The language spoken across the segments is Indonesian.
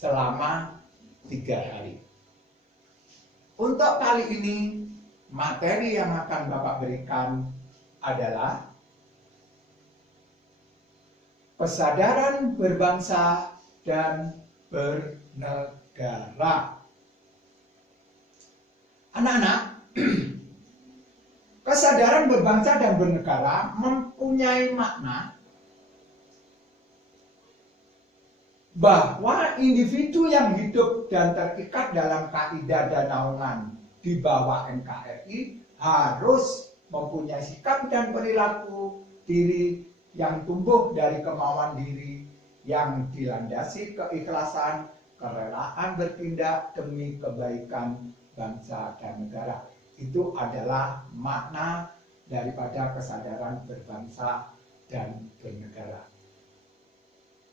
selama 3 hari. Untuk kali ini materi yang akan Bapak berikan adalah kesadaran berbangsa dan bernegara. Anak-anak, kesadaran berbangsa dan bernegara mempunyai makna bahwa individu yang hidup dan terikat dalam kaidah dan naungan di bawah NKRI harus mempunyai sikap dan perilaku diri yang tumbuh dari kemauan diri yang dilandasi keikhlasan, kerelaan bertindak demi kebaikan bangsa dan negara. Itu adalah makna daripada kesadaran berbangsa dan bernegara.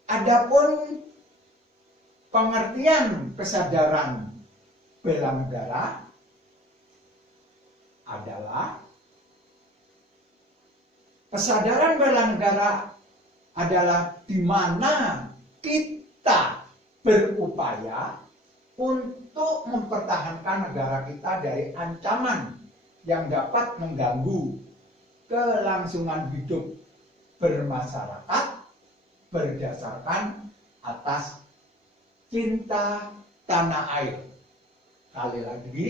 Adapun pengertian kesadaran bela negara adalah kesadaran bela negara adalah di mana kita berupaya untuk mempertahankan negara kita dari ancaman yang dapat mengganggu kelangsungan hidup bermasyarakat berdasarkan atas cinta tanah air. Kali lagi,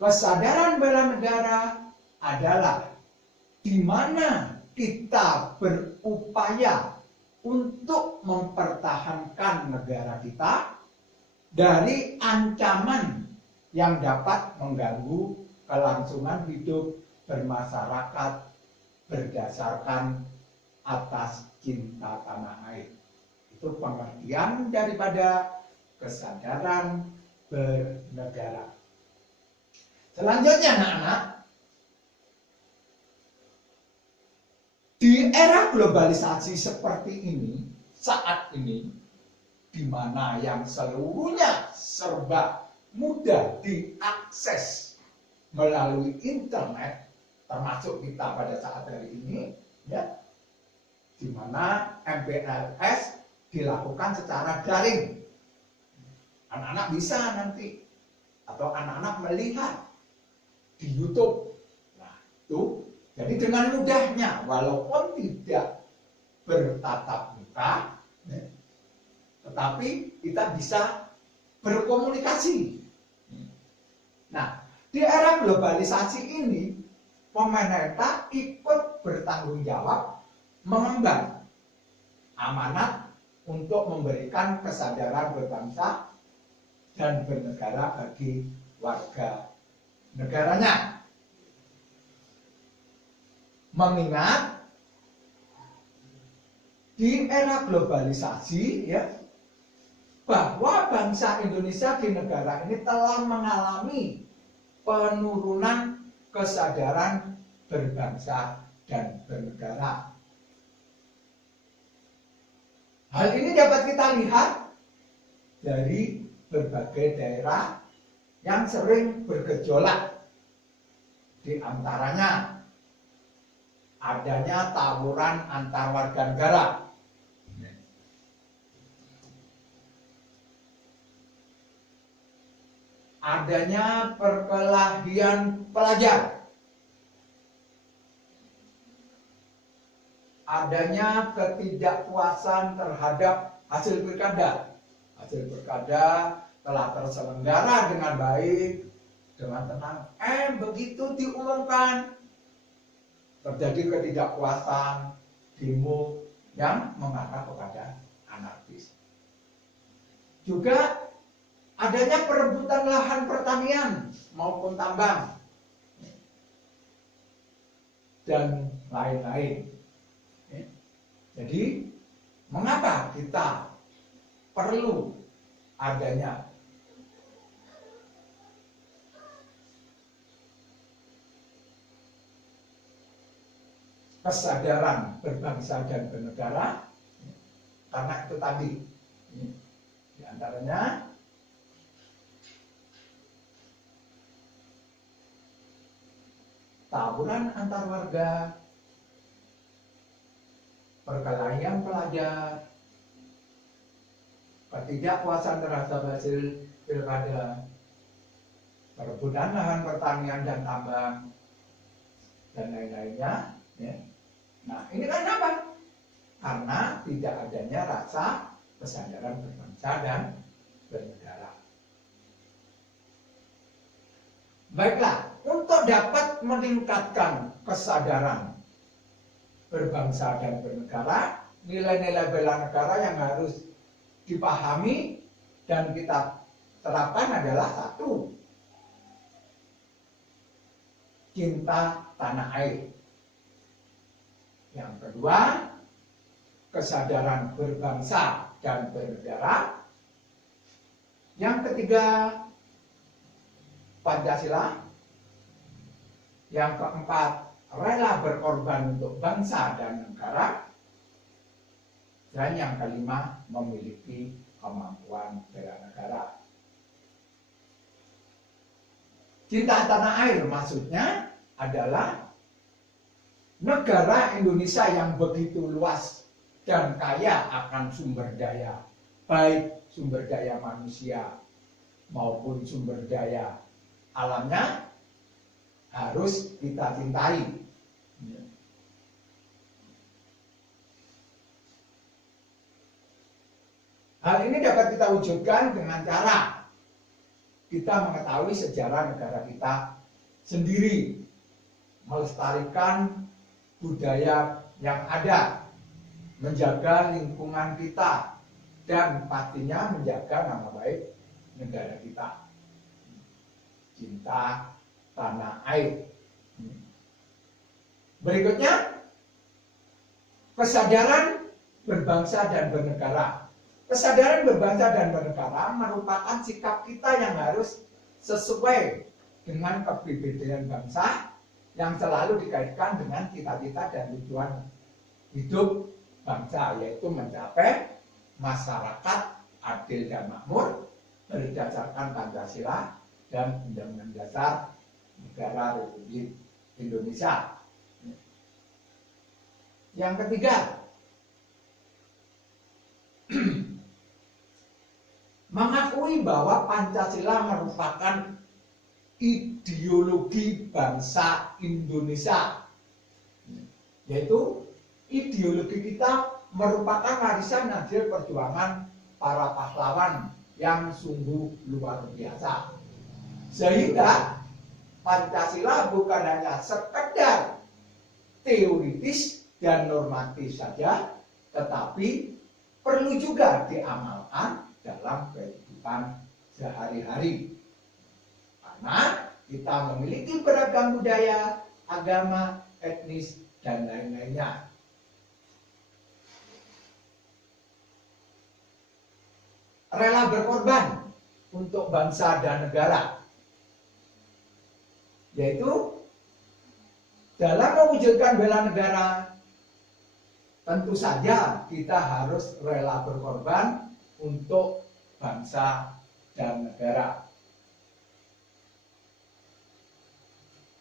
kesadaran bela negara adalah di mana kita berupaya untuk mempertahankan negara kita dari ancaman yang dapat mengganggu kelangsungan hidup bermasyarakat berdasarkan atas cinta tanah air. Itu pengertian daripada kesadaran bernegara. Selanjutnya anak-anak, di era globalisasi seperti ini, saat ini, di mana yang seluruhnya serba mudah diakses melalui internet, termasuk kita pada saat hari ini, ya, di mana MPLS dilakukan secara daring. Anak-anak bisa nanti, atau anak-anak melihat di YouTube. Nah, itu jadi dengan mudahnya, walaupun tidak bertatap muka, ya, tetapi kita bisa berkomunikasi. Nah, di era globalisasi ini, pemerintah ikut bertanggung jawab mengemban amanat untuk memberikan kesadaran berbangsa dan bernegara bagi warga negaranya. Mengingat di era globalisasi, ya, bahwa bangsa Indonesia di negara ini telah mengalami penurunan kesadaran berbangsa dan bernegara. Hal ini dapat kita lihat dari berbagai daerah yang sering bergejolak. Di antaranya adanya tawuran antar warga negara, adanya perkelahian pelajar, adanya ketidakpuasan terhadap hasil pilkada. Hasil pilkada telah terselenggara dengan baik, dengan tenang. Begitu diumumkan, terjadi ketidakpuasan, demo yang mengarah kepada anarkis. Juga adanya perebutan lahan pertanian maupun tambang dan lain-lain. Jadi, mengapa kita perlu adanya kesadaran berbangsa dan bernegara? Karena itu tadi, di antaranya tawuran antar warga, perkelahian pelajar, ketidakpuasan terhadap hasil pilkada, perebutan lahan pertanian dan tambang, dan lain-lainnya. Ya. Nah, ini kan apa? Karena tidak adanya rasa kesadaran berbangsa dan bernegara. Baiklah, untuk dapat meningkatkan kesadaran berbangsa dan bernegara, nilai-nilai bela negara yang harus dipahami dan kita terapkan adalah satu, cinta tanah air. Yang kedua, kesadaran berbangsa dan bernegara. Yang ketiga, Pancasila. Yang keempat, rela berkorban untuk bangsa dan negara. Dan yang kelima, memiliki kemampuan bela negara. Cinta tanah air maksudnya adalah negara Indonesia yang begitu luas dan kaya akan sumber daya, baik sumber daya manusia maupun sumber daya alamnya, harus kita cintai. Hal ini dapat kita wujudkan dengan cara kita mengetahui sejarah negara kita sendiri, melestarikan budaya yang ada, menjaga lingkungan kita, dan pastinya menjaga nama baik negara kita. Cinta tanah air. Berikutnya, kesadaran berbangsa dan bernegara. Kesadaran berbangsa dan bernegara merupakan sikap kita yang harus sesuai dengan kepribadian bangsa yang selalu dikaitkan dengan cita-cita dan tujuan hidup bangsa, yaitu mencapai masyarakat adil dan makmur berdasarkan Pancasila dan Undang-Undang Dasar Negara Republik Indonesia. Yang ketiga, mengakui bahwa Pancasila merupakan ideologi bangsa Indonesia, yaitu ideologi kita merupakan warisan hasil perjuangan para pahlawan yang sungguh luar biasa, sehingga Pancasila bukan hanya sekedar teoritis dan normatif saja, tetapi perlu juga diamalkan dalam kehidupan sehari-hari. Karena kita memiliki beragam budaya, agama, etnis, dan lain-lainnya. Rela berkorban untuk bangsa dan negara, yaitu dalam mewujudkan bela negara, tentu saja kita harus rela berkorban untuk bangsa dan negara.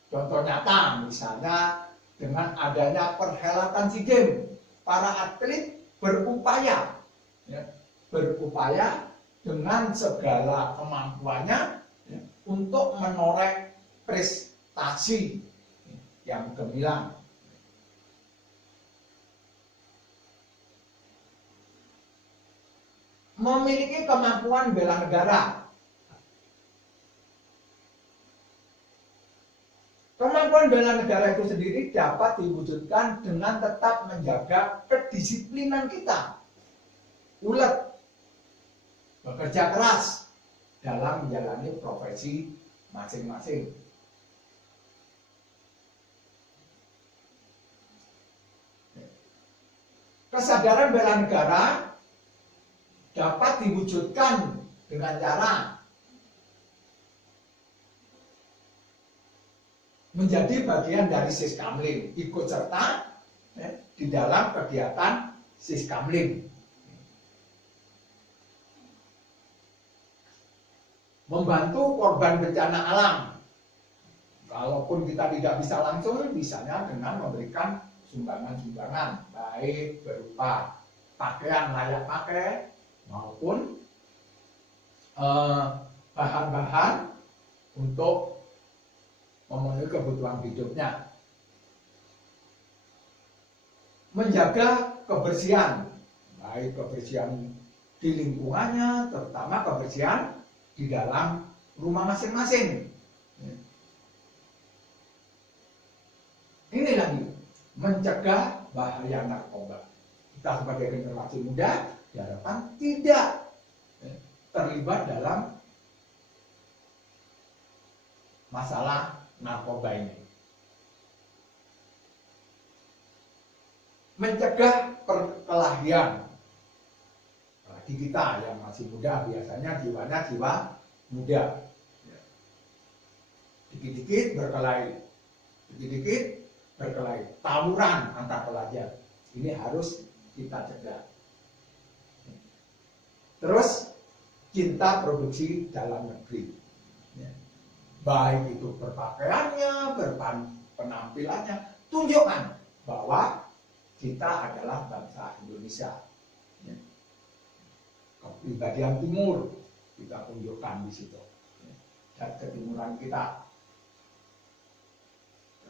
Contoh nyata misalnya dengan adanya perhelatan SEA Games, para atlet berupaya dengan segala kemampuannya untuk menoreh prestasi yang gemilang. Memiliki kemampuan bela negara. Kemampuan bela negara itu sendiri dapat diwujudkan dengan tetap menjaga kedisiplinan kita, ulet, bekerja keras dalam menjalani profesi masing-masing. Kesadaran bela negara dapat diwujudkan dengan cara menjadi bagian dari Siskamling, ikut serta di dalam kegiatan Siskamling, membantu korban bencana alam. Kalaupun kita tidak bisa langsung, bisanya dengan memberikan sumbangan-sumbangan, baik berupa pakaian layak pakai maupun bahan-bahan untuk memenuhi kebutuhan hidupnya. Menjaga kebersihan, baik kebersihan di lingkungannya, terutama kebersihan di dalam rumah masing-masing. Ini lagi, mencegah bahaya narkoba. Kita sebagai generasi muda diharapkan tidak terlibat dalam masalah narkoba ini. Mencegah perkelahian. Bagi kita yang masih muda biasanya jiwanya jiwa muda. Dikit-dikit berkelahi, dikit-dikit berkelahi, tawuran antar pelajar. Ini harus kita cegah. Terus cinta produksi dalam negeri. Baik itu berpakaiannya, berpenampilannya, tunjukkan bahwa kita adalah bangsa Indonesia. Kepribadian timur kita tunjukkan di situ. Dan ketimuran kita.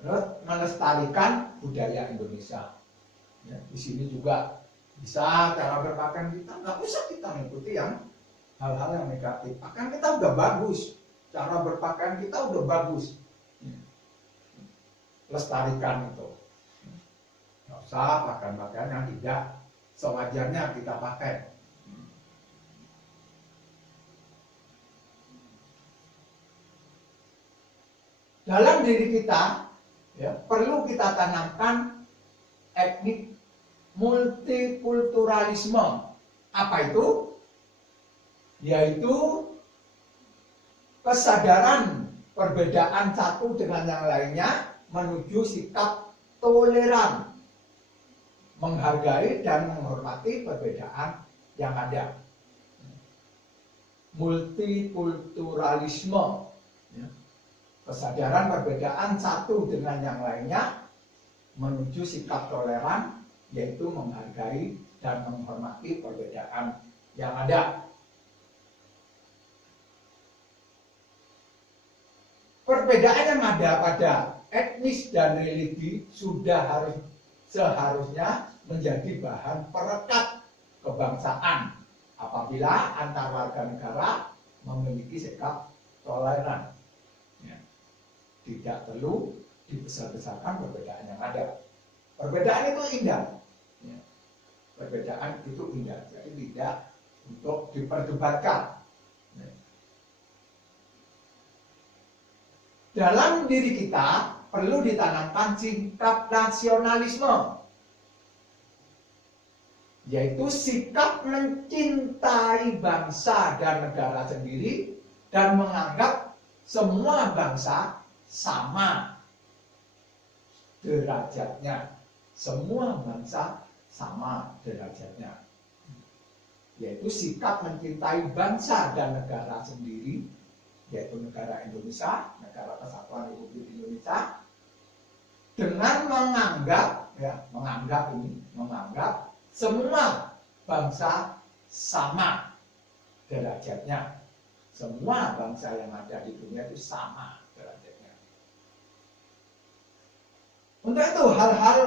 Terus melestarikan budaya Indonesia. Di sini juga bisa cara berpakaian kita, nggak usah kita mengikuti yang hal-hal yang negatif. Pakaian kita udah bagus, cara berpakaian kita udah bagus. Lestarikan itu. Nggak usah pakaian-pakaian yang tidak sewajarnya kita pakai. Dalam diri kita, perlu kita tanamkan etnik multikulturalisme. Apa itu? Yaitu kesadaran perbedaan satu dengan yang lainnya menuju sikap toleran, menghargai dan menghormati perbedaan yang ada. Multikulturalisme, kesadaran perbedaan satu dengan yang lainnya menuju sikap toleran, yaitu menghargai dan menghormati perbedaan yang ada. Perbedaan yang ada pada etnis dan religi sudah seharusnya menjadi bahan perekat kebangsaan apabila antar warga negara memiliki sikap toleran. Tidak perlu dibesar-besarkan perbedaan yang ada. Perbedaan itu indah. Perbedaan itu indah, jadi tidak untuk diperdebatkan. Dalam diri kita perlu ditanamkan sikap nasionalisme, yaitu sikap mencintai bangsa dan negara sendiri dan menganggap semua bangsa sama derajatnya. Semua bangsa sama derajatnya. Yaitu sikap mencintai bangsa dan negara sendiri, yaitu negara Indonesia, negara Kesatuan Republik Indonesia, dengan menganggap semua bangsa sama derajatnya. Semua bangsa yang ada di dunia itu sama derajatnya. Untuk itu hal-hal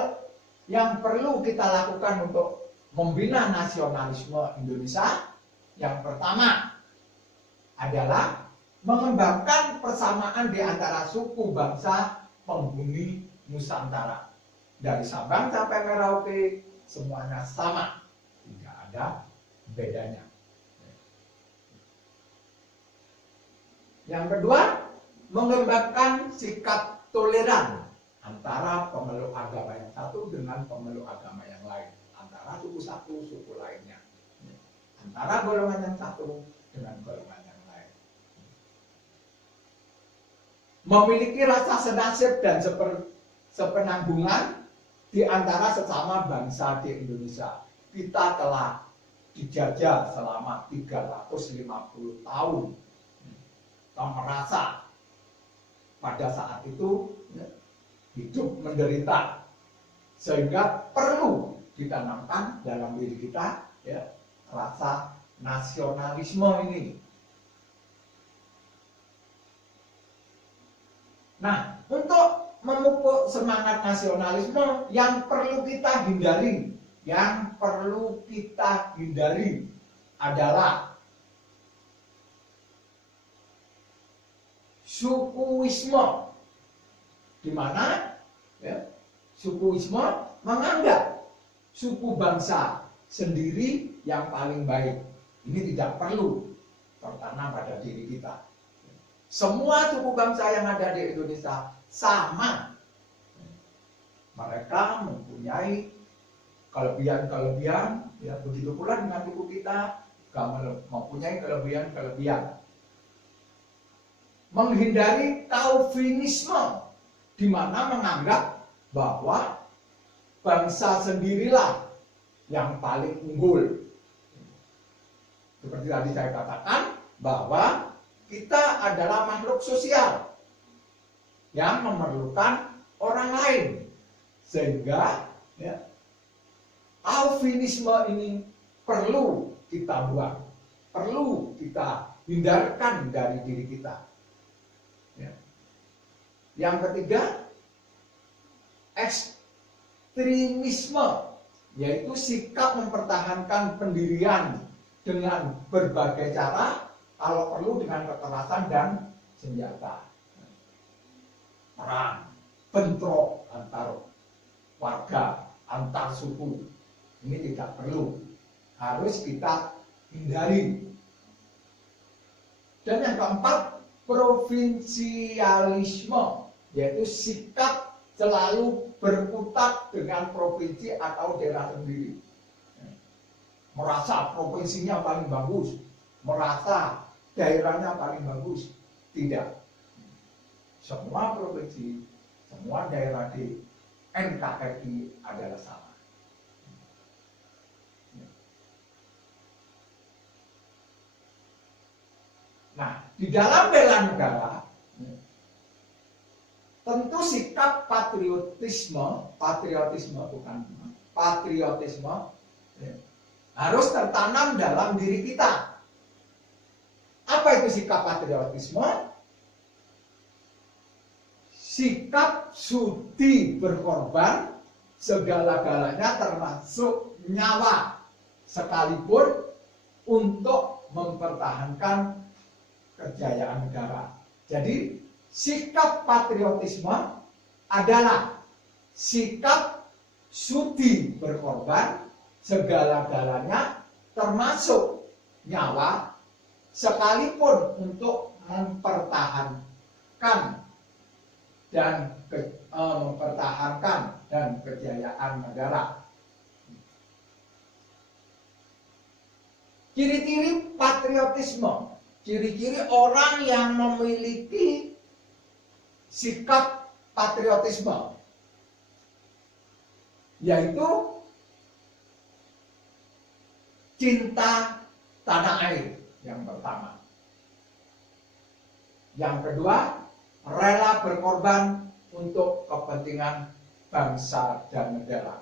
yang perlu kita lakukan untuk membina nasionalisme Indonesia, yang pertama adalah mengembangkan persamaan di antara suku bangsa penghuni Nusantara. Dari Sabang sampai Merauke semuanya sama, tidak ada bedanya. Yang kedua, mengembangkan sikap toleran antara pemeluk agama yang satu dengan pemeluk agama yang lain, antara suku satu suku lainnya, antara golongan yang satu dengan golongan yang lain. Memiliki rasa senasib dan sepenanggungan di antara sesama bangsa di Indonesia. Kita telah dijajah selama 350 tahun. Kita merasa pada saat itu hidup menderita, sehingga perlu ditanamkan dalam diri kita rasa nasionalisme ini, Nah, untuk memupuk semangat nasionalisme yang perlu kita hindari, adalah sukuisme, di mana ya, sukuisme menganggap suku bangsa sendiri yang paling baik. Ini tidak perlu tertanam pada diri kita. Semua suku bangsa yang ada di Indonesia sama. Mereka mempunyai kelebihan-kelebihan, ya begitu pula dengan suku kita mempunyai kelebihan-kelebihan. Menghindari Calvinisme, di mana menganggap bahwa bangsa sendirilah yang paling unggul. Seperti tadi saya katakan bahwa kita adalah makhluk sosial yang memerlukan orang lain, sehingga ya, Calvinisme ini perlu kita buang, perlu kita hindarkan dari diri kita. Ya. Yang ketiga, ekstremisme, yaitu sikap mempertahankan pendirian dengan berbagai cara, kalau perlu dengan kekerasan dan senjata. Perang, bentrok antar warga, antar suku, ini tidak perlu, harus kita hindari. Dan yang keempat, provinsialisme, yaitu sikap selalu berkutat dengan provinsi atau daerah sendiri. Merasa provinsinya paling bagus, merasa daerahnya paling bagus. Tidak. Semua provinsi, semua daerah di NKRI adalah sama. Nah, di dalam bela negara, tentu sikap patriotisme harus tertanam dalam diri kita. Apa itu sikap patriotisme? Sikap sudi berkorban segala-galanya termasuk nyawa sekalipun untuk mempertahankan kejayaan negara. Jadi sikap patriotisme adalah sikap sudi berkorban segala-galanya termasuk nyawa sekalipun untuk mempertahankan dan kejayaan negara. Ciri-ciri patriotisme, ciri-ciri orang yang memiliki sikap patriotisme, yaitu cinta tanah air yang pertama. Yang kedua, rela berkorban untuk kepentingan bangsa dan negara.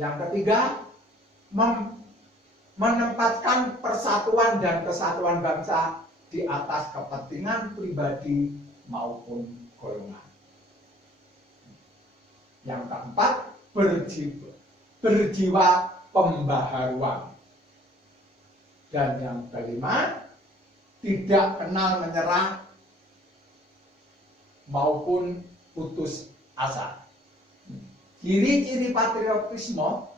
Yang ketiga, menempatkan persatuan dan kesatuan bangsa di atas kepentingan pribadi maupun golongan. Yang keempat, berjiwa pembaharuan. Dan yang kelima, tidak kenal menyerah maupun putus asa. Ciri-ciri patriotisme,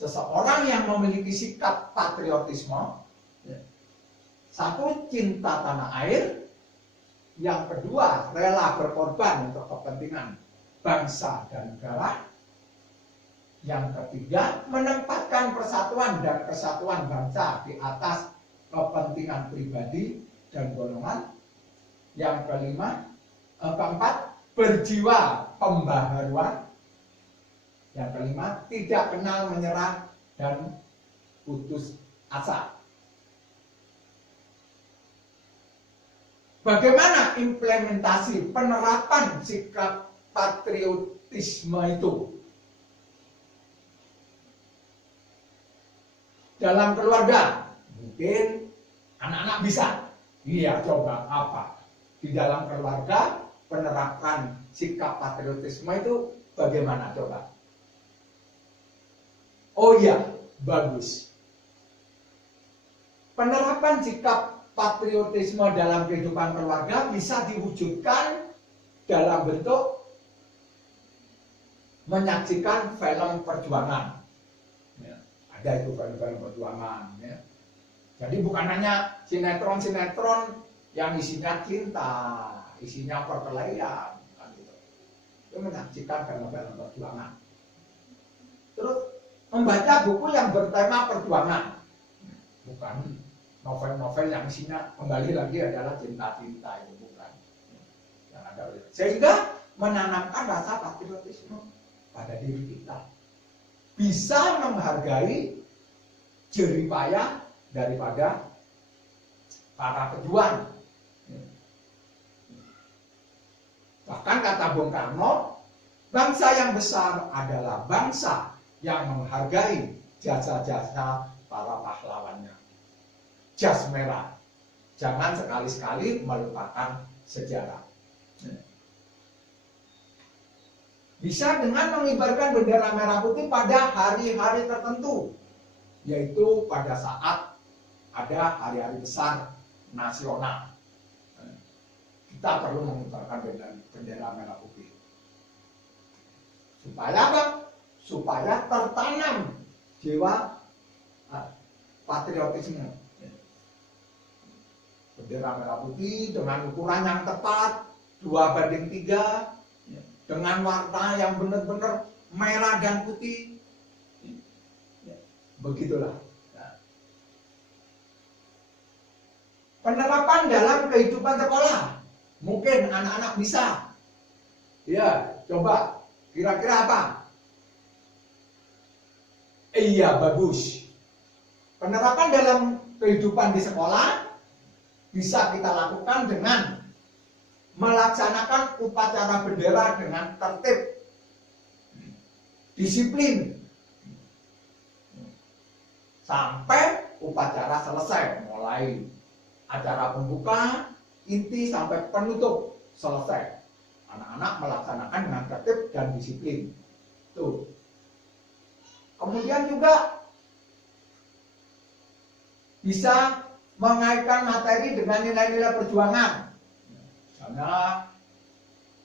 seseorang yang memiliki sikap patriotisme, satu, cinta tanah air. Yang kedua, rela berkorban untuk kepentingan bangsa dan negara. Yang ketiga, menempatkan persatuan dan kesatuan bangsa di atas kepentingan pribadi dan golongan. Yang keempat, berjiwa pembaharuan. Yang kelima, tidak kenal menyerah dan putus asa. Bagaimana implementasi penerapan sikap patriotisme itu? Dalam keluarga, mungkin anak-anak bisa Iya, coba apa? Di dalam keluarga penerapan sikap patriotisme itu bagaimana coba? Oh iya, bagus. Penerapan sikap patriotisme dalam kehidupan keluarga bisa diwujudkan dalam bentuk menyaksikan film perjuangan. Ya, ada itu film-film perjuangan. Ya. Jadi bukan hanya sinetron-sinetron yang isinya cinta, isinya perkelahian, kan gitu. Itu menyaksikan film-film perjuangan. Terus membaca buku yang bertema perjuangan, bukan novel-novel yang isinya kembali lagi adalah cinta-cinta, itu bukan. Yang ada, sehingga menanamkan rasa patriotisme pada diri kita, bisa menghargai jerih payah daripada para pejuang. Bahkan kata Bung Karno, bangsa yang besar adalah bangsa yang menghargai jasa-jasa para pahlawannya. Jas merah, jangan sekali-sekali melupakan sejarah. Bisa dengan mengibarkan bendera merah putih pada hari-hari tertentu, yaitu pada saat ada hari-hari besar nasional. Kita perlu mengibarkan bendera merah putih. Supaya apa? Supaya tertanam jiwa patriotisme. Bendera merah putih dengan ukuran yang tepat 2:3, dengan warna yang benar-benar merah dan putih. Begitulah. Penerapan dalam kehidupan sekolah, mungkin anak-anak bisa. Ya, coba kira-kira apa? Iya, bagus. Penerapan dalam kehidupan di sekolah bisa kita lakukan dengan melaksanakan upacara bendera dengan tertib, disiplin, sampai upacara selesai, mulai acara pembuka, inti sampai penutup selesai. Anak-anak melaksanakan dengan tertib dan disiplin. Tuh. Kemudian juga bisa mengaitkan materi dengan nilai-nilai perjuangan. Karena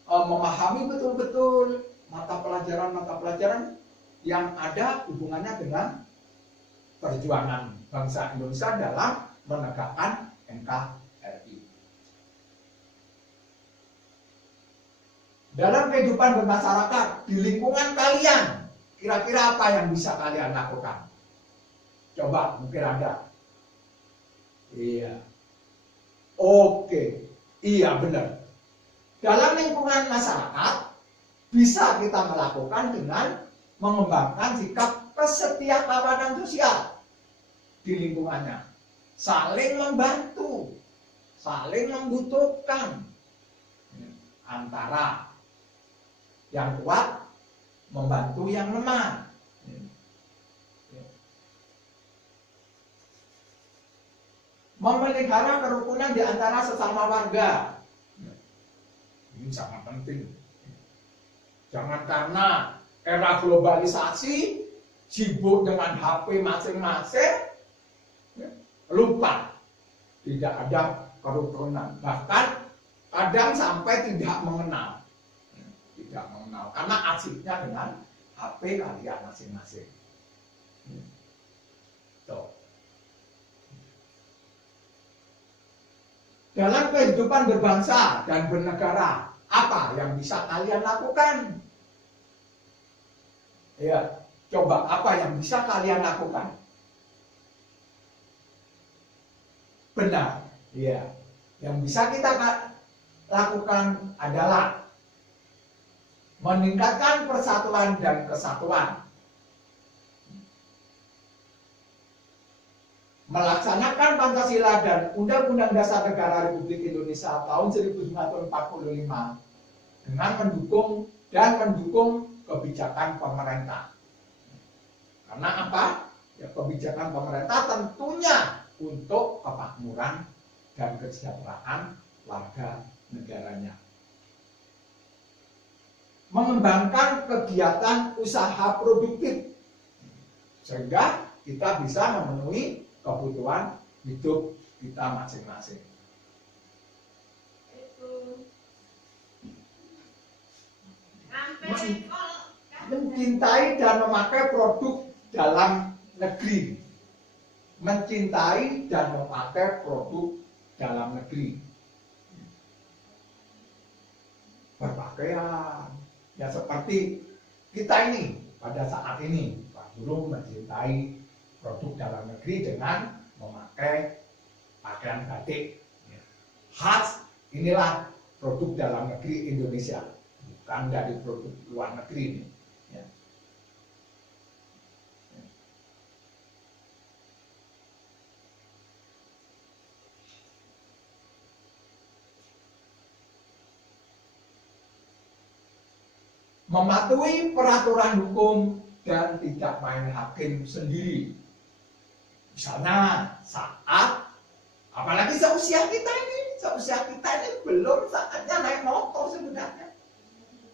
memahami betul-betul mata pelajaran yang ada hubungannya dengan perjuangan bangsa Indonesia dalam menegakkan NKRI. Dalam kehidupan bermasyarakat, di lingkungan kalian, kira-kira apa yang bisa kalian lakukan? Coba, mungkin ada. Iya. Oke. Iya, benar. Dalam lingkungan masyarakat, bisa kita melakukan dengan mengembangkan sikap kesetiakawanan sosial di lingkungannya. Saling membantu, saling membutuhkan, antara yang kuat membantu yang lemah. Memelihara kerukunan di antara sesama warga. Ini sangat penting. Jangan karena era globalisasi sibuk dengan HP masing-masing, lupa tidak ada kerukunan. Bahkan kadang sampai tidak mengenal. Karena asiknya dengan HP kalian masing-masing. Tuh. Dalam kehidupan berbangsa dan bernegara, apa yang bisa kalian lakukan? Ya, coba apa yang bisa kalian lakukan? Benar, ya. Yang bisa kita lakukan adalah meningkatkan persatuan dan kesatuan, melaksanakan Pancasila dan Undang-Undang Dasar Negara Republik Indonesia tahun 1945 dengan mendukung kebijakan pemerintah. Karena apa? Ya, kebijakan pemerintah tentunya untuk kemakmuran dan kesejahteraan warga negaranya. Mengembangkan kegiatan usaha produktif sehingga kita bisa memenuhi kebutuhan hidup kita masing-masing. Mencintai dan memakai produk dalam negeri. Mencintai dan memakai produk dalam negeri. Berpakaian, ya seperti kita ini pada saat ini, Pak Guru mencintai produk dalam negeri dengan memakai pakaian batik. Khas, inilah produk dalam negeri Indonesia. Bukan dari produk luar negeri ini. Ya. Mematuhi peraturan hukum dan tidak main hakim sendiri. Misalnya saat, apalagi seusia kita ini belum saatnya naik motor sebenarnya.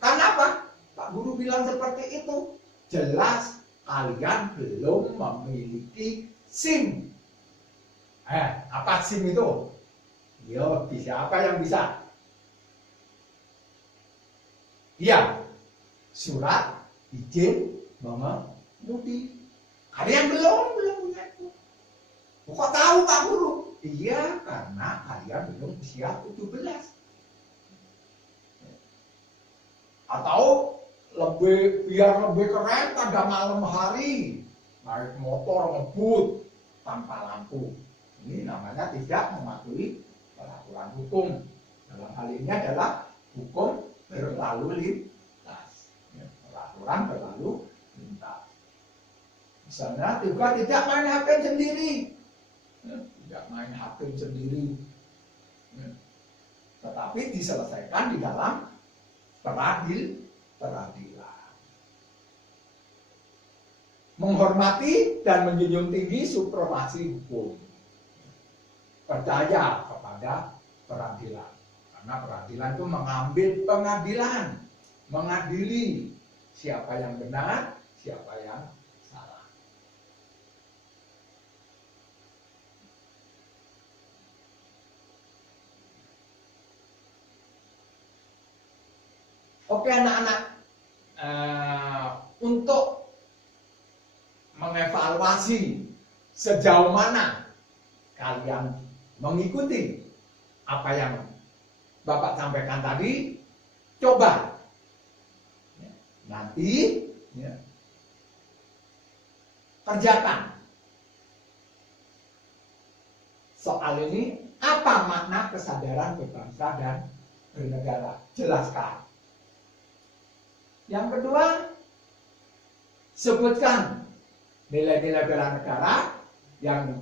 Karena apa? Pak Guru bilang seperti itu. Jelas kalian belum memiliki SIM. Apa SIM itu? Yo, bisa apa yang bisa? Iya, surat izin mengemudi. Kalian belum punya itu. Kok tahu Pak Guru? Iya, karena kalian belum usia 17. Atau biar lebih keren pada malam hari naik motor ngebut tanpa lampu. Ini namanya tidak mematuhi peraturan hukum. Dalam hal ini adalah hukum berlalu lintas. Peraturan berlalu lintas. Misalnya juga tidak main hakim sendiri. Tidak main hakim sendiri. Tetapi diselesaikan di dalam peradilan. Menghormati dan menjunjung tinggi supremasi hukum. Percaya kepada peradilan. Karena peradilan itu mengambil pengadilan, mengadili siapa yang benar, siapa yang salah. Oke anak-anak, untuk mengevaluasi sejauh mana kalian mengikuti apa yang Bapak sampaikan tadi, coba nanti kerjakan soal ini. Apa makna kesadaran berbangsa dan bernegara? Jelaskan. Yang kedua, sebutkan nilai-nilai bela negara yang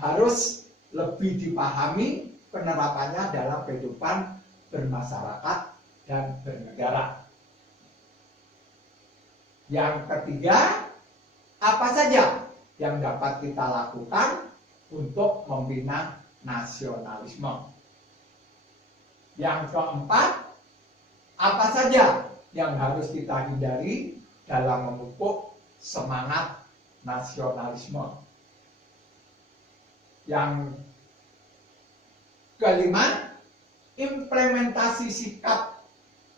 harus lebih dipahami penerapannya dalam kehidupan bermasyarakat dan bernegara. Yang ketiga, apa saja yang dapat kita lakukan untuk membina nasionalisme. Yang keempat, apa saja yang harus kita hindari dalam memupuk semangat nasionalisme. Yang kelima, implementasi sikap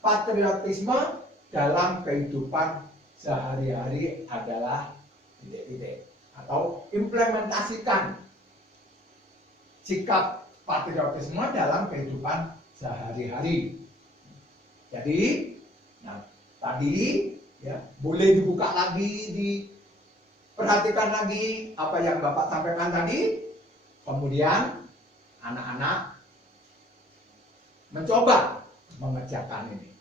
patriotisme dalam kehidupan sehari-hari adalah titik-titik. Atau implementasikan sikap patriotisme dalam kehidupan sehari-hari. Jadi, tadi ya boleh dibuka lagi, diperhatikan lagi apa yang Bapak sampaikan tadi. Kemudian anak-anak mencoba mengerjakan ini.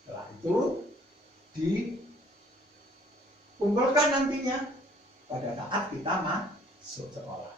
Setelah itu dikumpulkan nantinya pada saat kita masuk sekolah.